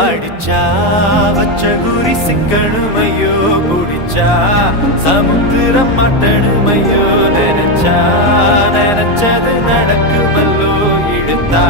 அடிச்சா வச்ச குறி சிக்கணுமையோ புடிச்சா சமுத்திரம் மட்டணுமையோ நினைச்சா நினைச்சது நடக்குமல்லோ இழுத்தா